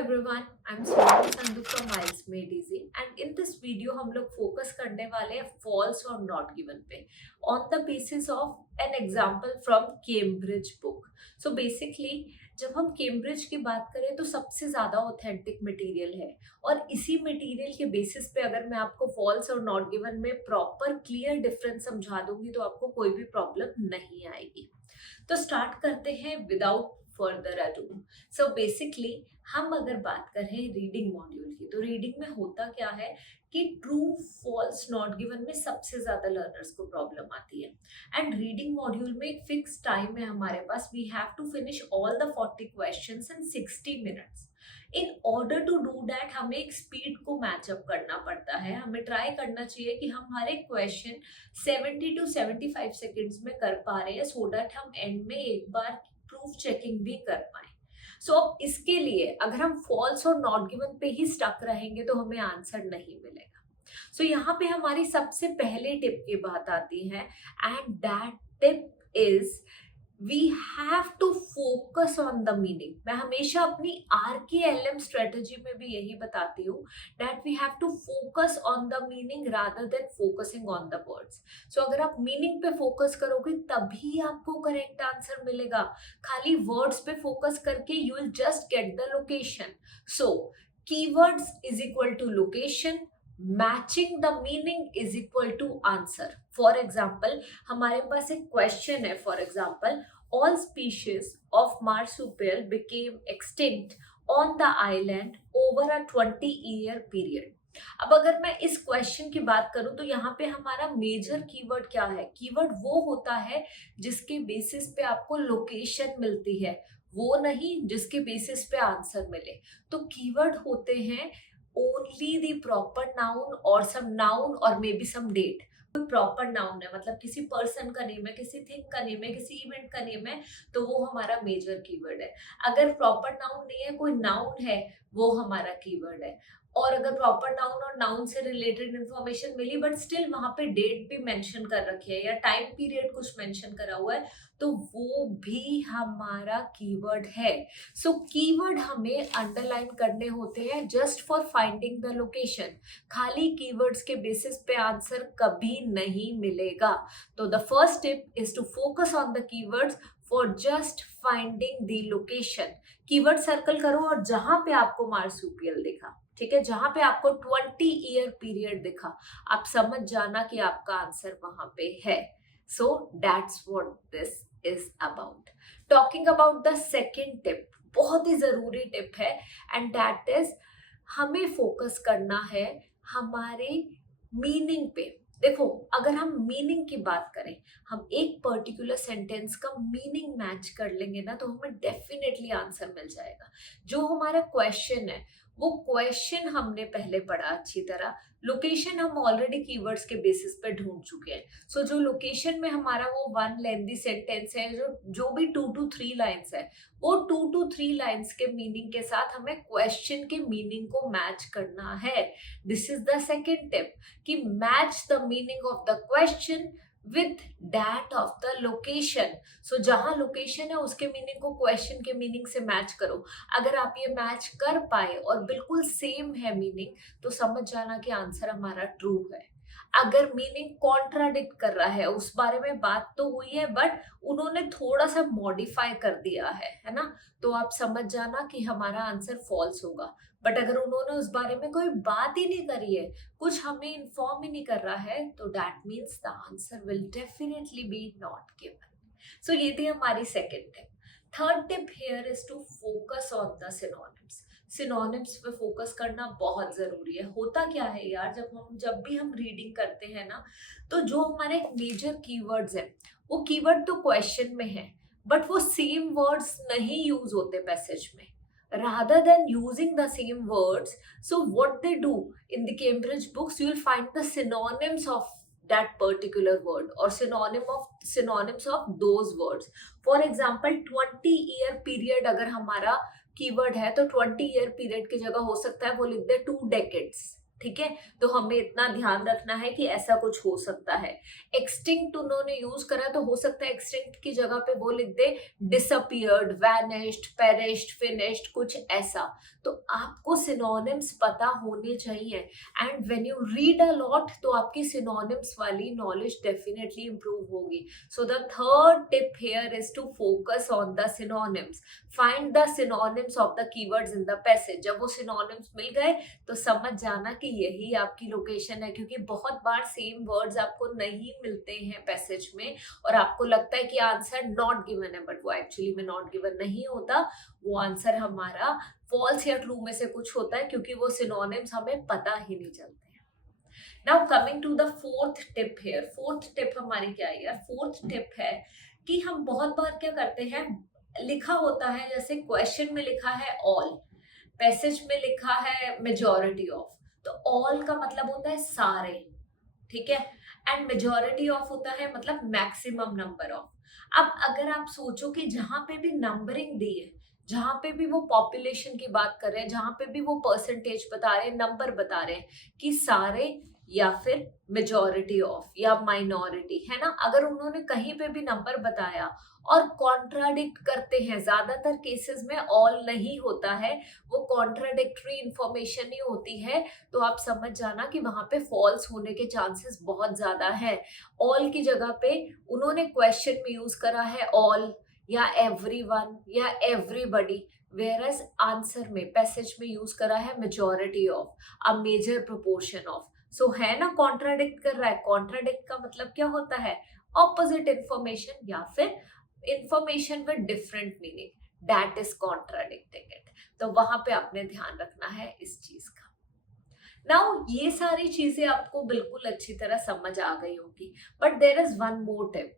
Everyone, I am Sonal Sandhu from miles made easy and in this video हम लोग focus करने वाले हैं फॉल्स और नॉट गिवन पे on the basis of an example from Cambridge book. So basically जब हम केम्ब्रिज की बात करें तो सबसे ज़्यादा ऑथेंटिक मटेरियल है और इसी मटेरियल के बेसिस पे अगर मैं आपको फॉल्स और नॉट गिवन में प्रॉपर क्लियर डिफरेंस समझा दूंगी तो आपको कोई भी प्रॉब्लम नहीं आएगी। तो स्टार्ट करते हैं without further ado. So basically हम अगर बात करें रीडिंग मॉड्यूल की तो रीडिंग में होता क्या है कि ट्रू फॉल्स नॉट गिवन में सबसे ज्यादा लर्नर्स को प्रॉब्लम आती है। एंड रीडिंग मॉड्यूल में एक फिक्स टाइम है हमारे पास, we have to finish all the 40 questions in 60 minutes. In order to do that हमें एक स्पीड को मैचअप करना पड़ता है। हमें ट्राई करना चाहिए कि हम हर एक क्वेश्चन 70 टू 75 सेकेंड्स में कर पा रहे हैं सो दैट हम एंड में एक बार प्रूफ चेकिंग भी कर पाए। सो इसके लिए अगर हम फॉल्स और नॉट गिवन पे ही स्टक रहेंगे तो हमें आंसर नहीं मिलेगा। सो यहाँ पे हमारी सबसे पहले टिप की बात आती है and that tip is we have to focus on the meaning. मैं हमेशा अपनी RKLM स्ट्रेटेजी में भी यही बताती हूँ that we have to focus on the meaning rather than focusing on the words. So अगर आप मीनिंग पे फोकस करोगे तभी आपको करेक्ट आंसर मिलेगा। खाली वर्ड्स पे फोकस करके you will just get the location. So keywords is equal to location, matching the meaning is equal to answer. For example हमारे पास एक क्वेश्चन है, for example all species of marsupial became extinct on the island over a 20-year period। अब अगर मैं इस question की बात करूं तो यहाँ पे हमारा मेजर कीवर्ड क्या है? कीवर्ड वो होता है जिसके बेसिस पे आपको लोकेशन मिलती है, वो नहीं जिसके बेसिस पे आंसर मिले। तो कीवर्ड होते हैं ओनली द प्रॉपर नाउन और सम नाउन और मे बी सम डेट। कोई प्रॉपर नाउन है मतलब किसी पर्सन का नेम है, किसी थिंग का नेम है, किसी इवेंट का नेम है, तो वो हमारा मेजर कीवर्ड है। अगर प्रॉपर नाउन नहीं है, कोई नाउन है, वो हमारा कीवर्ड है। और अगर प्रॉपर नाउन और नाउन से रिलेटेड इंफॉर्मेशन मिली बट स्टिल वहां पे डेट भी मेंशन कर रखी है या टाइम पीरियड कुछ मेंशन करा हुआ है तो वो भी हमारा कीवर्ड है। सो कीवर्ड हमें अंडरलाइन करने होते हैं just for finding the location. खाली कीवर्ड्स के बेसिस पे आंसर कभी नहीं मिलेगा। तो the first tip is to focus on the keywords for just finding the location. Keyword circle करो और जहां पे आपको मार्सूपियल दिखा, ठीक है, जहां पे आपको 20-year पीरियड दिखा, आप समझ जाना कि आपका आंसर वहां पे है। So that's what this is about. Talking about the second tip, बहुत ही जरूरी टिप है एंड दैट इज हमें फोकस करना है हमारे मीनिंग पे। देखो अगर हम मीनिंग की बात करें, हम एक पर्टिकुलर सेंटेंस का मीनिंग मैच कर लेंगे ना तो हमें डेफिनेटली आंसर मिल जाएगा। जो हमारा क्वेश्चन है वो क्वेश्चन हमने पहले पढ़ा अच्छी तरह, लोकेशन हम ऑलरेडी कीवर्ड्स के बेसिस पे ढूंढ चुके हैं। सो जो लोकेशन में हमारा वो वन लेंथी सेंटेंस है, जो भी 2 to 3 लाइंस है, वो 2 to 3 लाइंस के मीनिंग के साथ हमें क्वेश्चन के मीनिंग को मैच करना है। This is the second tip कि match the meaning of the question with that of the location. So जहां लोकेशन है उसके मीनिंग को क्वेश्चन के मीनिंग से मैच करो। अगर आप ये मैच कर पाए और बिल्कुल सेम है मीनिंग तो समझ जाना कि आंसर हमारा ट्रू है। अगर मीनिंग कॉन्ट्राडिक्ट कर रहा है, उस बारे में बात तो हुई है बट उन्होंने थोड़ा सा मॉडिफाई कर दिया है ना, तो आप समझ जाना कि हमारा आंसर फॉल्स होगा। बट अगर उन्होंने उस बारे में कोई बात ही नहीं करी है, कुछ हमें इन्फॉर्म ही नहीं कर रहा है, तो that means the answer will definitely be not given. So ये थी हमारी second tip. Third tip here is to focus on the synonyms. Synonyms पे फोकस करना बहुत जरूरी है। होता क्या है यार, जब भी हम रीडिंग करते हैं ना तो जो हमारे मेजर कीवर्ड्स हैं वो कीवर्ड तो क्वेश्चन में है बट वो सेम वर्ड्स नहीं यूज होते पैसेज में। rather than using the same words, so what they do in the Cambridge books, you will find the synonyms of that particular word or synonyms of those words. For example 20-year period अगर हमारा keyword है तो 20-year period की जगह हो सकता है वो लिख दे 2 decades। ठीक है, तो हमें इतना ध्यान रखना है कि ऐसा कुछ हो सकता है। एक्सटिंक्ट उन्होंने यूज करा तो हो सकता है एक्सटिंक्ट की जगह पे वो लिख दे डिसअपियर्ड, वैनिश्ड, पेरिश्ड, फिनिश्ड, कुछ ऐसा। तो आपको सिनोनिम्स पता होने चाहिए, and when you read a lot तो आपकी सिनोनिम्स वाली नॉलेज डेफिनेटली इंप्रूव होगी. So the third tip here is to focus on the synonyms. Find the synonyms of the keywords in the passage. जब वो synonyms मिल गए तो समझ जाना कि यही आपकी लोकेशन है, क्योंकि बहुत बार सेम वर्ड्स आपको नहीं मिलते हैं पैसेज में और आपको लगता है कि आंसर नॉट गिवन है, बट वो एक्चुअली में नॉट गिवन नहीं होता. वो आंसर हमारा फॉल्स या ट्रू में से कुछ होता है, क्योंकि वो सिनोनिम्स हमें पता ही नहीं चलते हैं. Now coming to the fourth tip here. Fourth tip हमारी क्या है यार? फोर्थ टिप है कि हम बहुत बार क्या करते हैं, लिखा होता है जैसे क्वेश्चन में लिखा है ऑल, पैसेज में लिखा है मेजॉरिटी ऑफ, तो ऑल का मतलब होता है सारे, ठीक है, एंड मेजॉरिटी ऑफ होता है मतलब मैक्सिमम नंबर ऑफ. अब अगर आप सोचो कि जहां पे भी नंबरिंग दी है, जहां पे भी वो पॉपुलेशन की बात कर रहे हैं, जहां पे भी वो परसेंटेज बता रहे हैं, नंबर बता रहे हैं कि सारे या फिर मेजॉरिटी ऑफ या माइनॉरिटी, है ना, अगर उन्होंने कहीं पे भी नंबर बताया और कॉन्ट्राडिक्ट करते हैं, ज्यादातर केसेस में ऑल नहीं होता है, वो कॉन्ट्राडिक्टरी इंफॉर्मेशन ही होती है, तो आप समझ जाना कि वहां पे फॉल्स होने के चांसेस बहुत ज्यादा है. ऑल की जगह पे उन्होंने क्वेश्चन में यूज करा है ऑल या एवरीवन या एवरीबडी, वेयर एज आंसर में पैसेज में यूज करा है majority of, a major proportion of. So है ना, कॉन्ट्राडिक्ट कर रहा है. कॉन्ट्राडिक्ट का मतलब क्या होता है? ऑपोजिट इंफॉर्मेशन या फिर information with different meaning, that is contradicting it. तो वहां पे आपने ध्यान रखना है इस चीज का. नाउ ये सारी चीजें आपको बिल्कुल अच्छी तरह समझ आ गई होगी, but there is one more tip.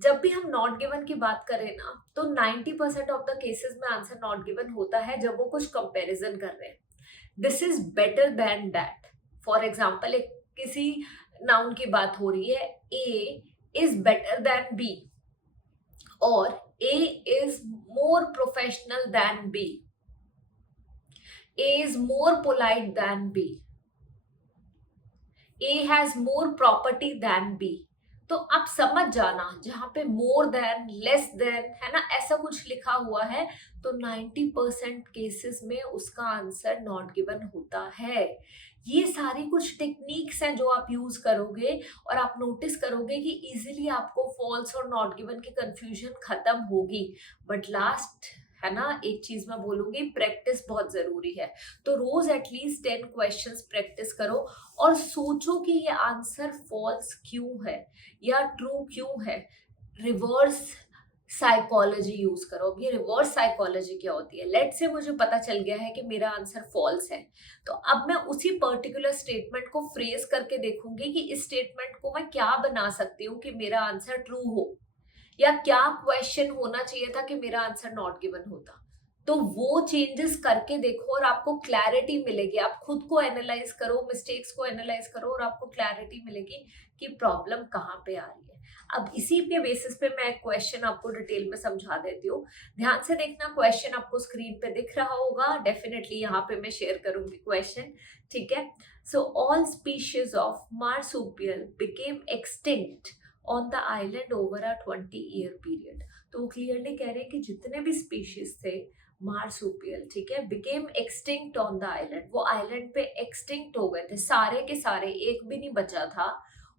जब भी हम नॉट गिवन की बात करें ना, तो 90% ऑफ द केसेस में आंसर नॉट गिवन होता है जब वो कुछ कंपैरिजन कर रहे हैं. This is better than that. For example, एक किसी नाउन की बात हो रही है, A is better than B और A is more professional than B, A is more polite than B, A has more property than B. तो आप समझ जाना, जहां पे मोर देन, लेस देन, है ना, ऐसा कुछ लिखा हुआ है तो 90% केसेस में उसका आंसर नॉट गिवन होता है. ये सारी कुछ टेक्निक्स हैं जो आप यूज करोगे और आप नोटिस करोगे कि इजीली आपको फॉल्स और नॉट गिवन की कंफ्यूजन खत्म होगी. बट लास्ट, है ना, एक चीज मैं बोलूंगी, प्रैक्टिस बहुत जरूरी है. तो रोज एटलीस्ट 10 क्वेश्चंस प्रैक्टिस करो और सोचो कि ये आंसर फॉल्स क्यों है या ट्रू क्यों है. रिवर्स साइकोलॉजी यूज करो. अब ये रिवर्स साइकोलॉजी क्या होती है? लेट से मुझे पता चल गया है कि मेरा आंसर फॉल्स है, तो अब मैं उसी पर्टिकुलर स्टेटमेंट को फ्रेज करके देखूंगी कि इस स्टेटमेंट को मैं क्या बना सकती हूँ कि मेरा आंसर ट्रू हो, या क्या क्वेश्चन होना चाहिए था कि मेरा आंसर नॉट गिवन होता. तो वो चेंजेस करके देखो और आपको क्लैरिटी मिलेगी. आप खुद को एनालाइज करो, मिस्टेक्स को एनालाइज करो और आपको क्लैरिटी मिलेगी कि प्रॉब्लम कहाँ पे आ रही है. अब इसी के बेसिस पे मैं एक क्वेश्चन आपको डिटेल में समझा देती हूँ. ध्यान से देखना, क्वेश्चन आपको स्क्रीन पे दिख रहा होगा, डेफिनेटली यहाँ पे मैं शेयर करूंगी क्वेश्चन, ठीक है. So all species of marsupial became extinct on the island over a 20-year period. तो वो क्लियरली कह रहे हैं कि जितने भी स्पीशीज थे मार्सुपियल, ठीक है, became extinct on the island, वो आइलैंड पे एक्सटिंक्ट हो गए थे सारे के सारे, एक भी नहीं बचा था.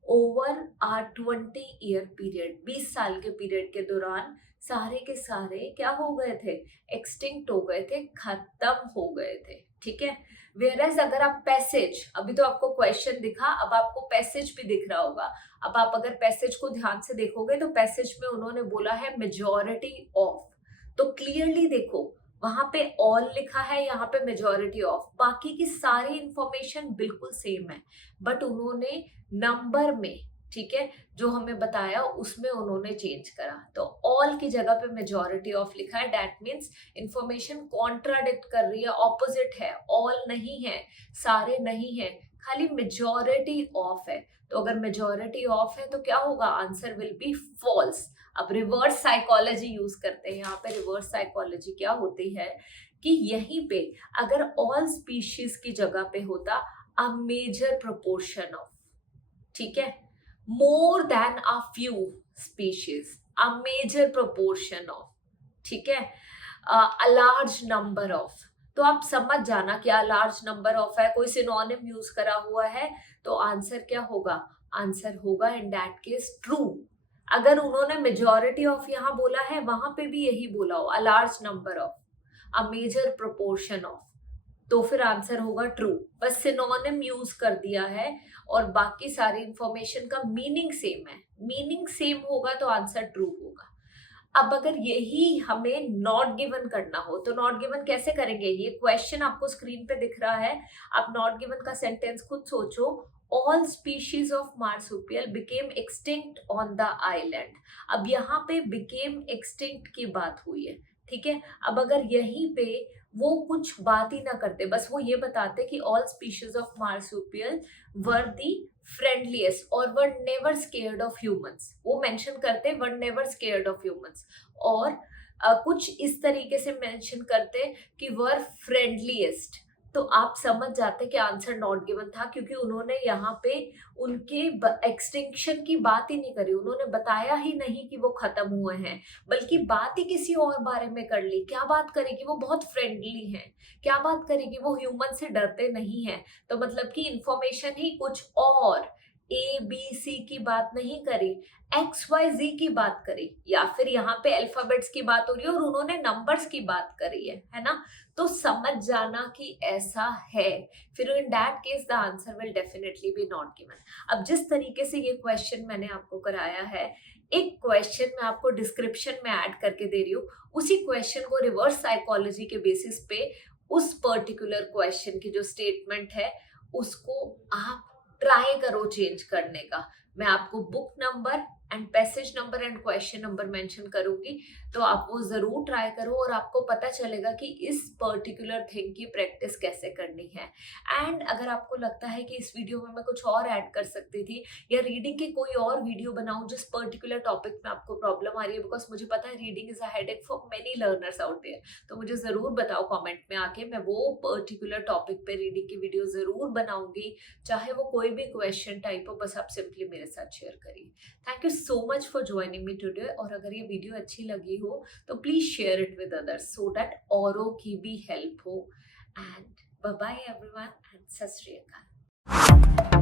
ओवर आ 20-year पीरियड, 20 साल के पीरियड के दौरान सारे के सारे क्या हो गए थे? एक्सटिंक्ट हो गए थे, खत्म हो गए थे, ठीक है. वेयरएज अगर आप पैसेज, अभी तो आपको क्वेश्चन दिखा, अब आपको पैसेज भी दिख रहा होगा. अब आप अगर पैसेज को ध्यान से देखोगे तो पैसेज में उन्होंने बोला है मेजॉरिटी ऑफ, तो क्लियरली देखो वहां पे ऑल लिखा है, यहाँ पे मेजॉरिटी ऑफ, बाकी की सारी इंफॉर्मेशन बिल्कुल सेम है, बट उन्होंने नंबर में, ठीक है, जो हमें बताया उसमें उन्होंने चेंज करा. तो ऑल की जगह पे मेजॉरिटी ऑफ लिखा है. दैट मीन्स इंफॉर्मेशन कॉन्ट्राडिक्ट कर रही है, ऑपोजिट है. ऑल नहीं है, सारे नहीं है, खाली मेजॉरिटी ऑफ है. तो अगर मेजॉरिटी ऑफ है तो क्या होगा? Answer will be false. अब रिवर्स साइकोलॉजी यूज करते हैं. यहाँ पे रिवर्स साइकोलॉजी क्या होती है कि यहीं पे अगर ऑल स्पीशीज की जगह पे होता अ मेजर प्रोपोर्शन ऑफ, ठीक है, more than a few species, a major proportion of, ठीक है, अ लार्ज नंबर ऑफ, तो आप समझ जाना क्या लार्ज नंबर ऑफ है, कोई सिनोनिम यूज करा हुआ है, तो आंसर क्या होगा, आंसर होगा इन दैट केस ट्रू। अगर उन्होंने मेजॉरिटी ऑफ यहाँ बोला है, वहां पे भी यही बोला हो, a large number of, a major proportion of, तो फिर आंसर होगा ट्रू। बस सिनोनिम यूज कर दिया है और बाकी सारी इंफॉर्मेशन का मीनिंग सेम है, मीनिंग सेम होगा तो आंसर ट्रू होगा। अब अगर यही हमें नॉट गिवन करना हो तो नॉट गिवन कैसे करेंगे, ये क्वेश्चन आपको स्क्रीन पे दिख रहा है, आप नॉट गिवन का सेंटेंस खुद सोचो। All species of marsupial became extinct on the island. अब यहाँ पे बिकेम एक्सटिंक्ट की बात हुई है, ठीक है। अब अगर यहीं पे वो कुछ बात ही ना करते, बस वो ये बताते कि ऑल स्पीशीज ऑफ मार्सुपियल वर दी फ्रेंडलीएस्ट और were never scared of humans, वो मेंशन करते were never scared of humans, और कुछ इस तरीके से मेंशन करते कि वर फ्रेंडलीएस्ट, तो आप समझ जाते कि आंसर नॉट गिवन था, क्योंकि उन्होंने यहाँ पे उनके एक्सटिंक्शन की बात ही नहीं करी, उन्होंने बताया ही नहीं कि वो खत्म हुए हैं, बल्कि बात ही किसी और बारे में कर ली। क्या बात करी कि वो बहुत फ्रेंडली हैं, क्या बात करी कि वो ह्यूमन से डरते नहीं हैं, तो मतलब कि इंफॉर्मेशन ही कुछ और, ABC की बात नहीं करी, XYZ की बात करी, या फिर यहाँ पे अल्फाबेट्स की बात हो रही है और उन्होंने नंबर्स की बात करी है ना, तो समझ जाना कि ऐसा है, फिर in that case the answer will definitely be not given. अब जिस तरीके से ये क्वेश्चन मैंने आपको कराया है, एक क्वेश्चन मैं आपको डिस्क्रिप्शन में ऐड करके दे रही हूँ, उसी क्वेश्चन को रिवर्स साइकोलॉजी के बेसिस पे उस पर्टिकुलर क्वेश्चन की जो स्टेटमेंट है उसको आप ट्राई करो चेंज करने का। मैं आपको book number and passage number and question number mention करूंगी, तो आप वो जरूर ट्राई करो और आपको पता चलेगा कि इस पर्टिकुलर थिंग की प्रैक्टिस कैसे करनी है। एंड अगर आपको लगता है कि इस वीडियो में मैं कुछ और ऐड कर सकती थी, या रीडिंग की कोई और वीडियो बनाऊं जिस पर्टिकुलर टॉपिक में आपको प्रॉब्लम आ रही है, बिकॉज मुझे पता है reading is a headache for many learners out there, तो मुझे जरूर बताओ कॉमेंट में आके, मैं वो पर्टिकुलर टॉपिक पे रीडिंग की वीडियो जरूर बनाऊंगी, चाहे वो कोई भी क्वेश्चन टाइप हो, बस आप सिंपली मेरे साथ शेयर करिए। Thank you so much for joining me today, और अगर ये वीडियो अच्छी लगी हो तो please share it with others so that औरों की भी हेल्प हो। And bye bye everyone and Sat Sri अकाल।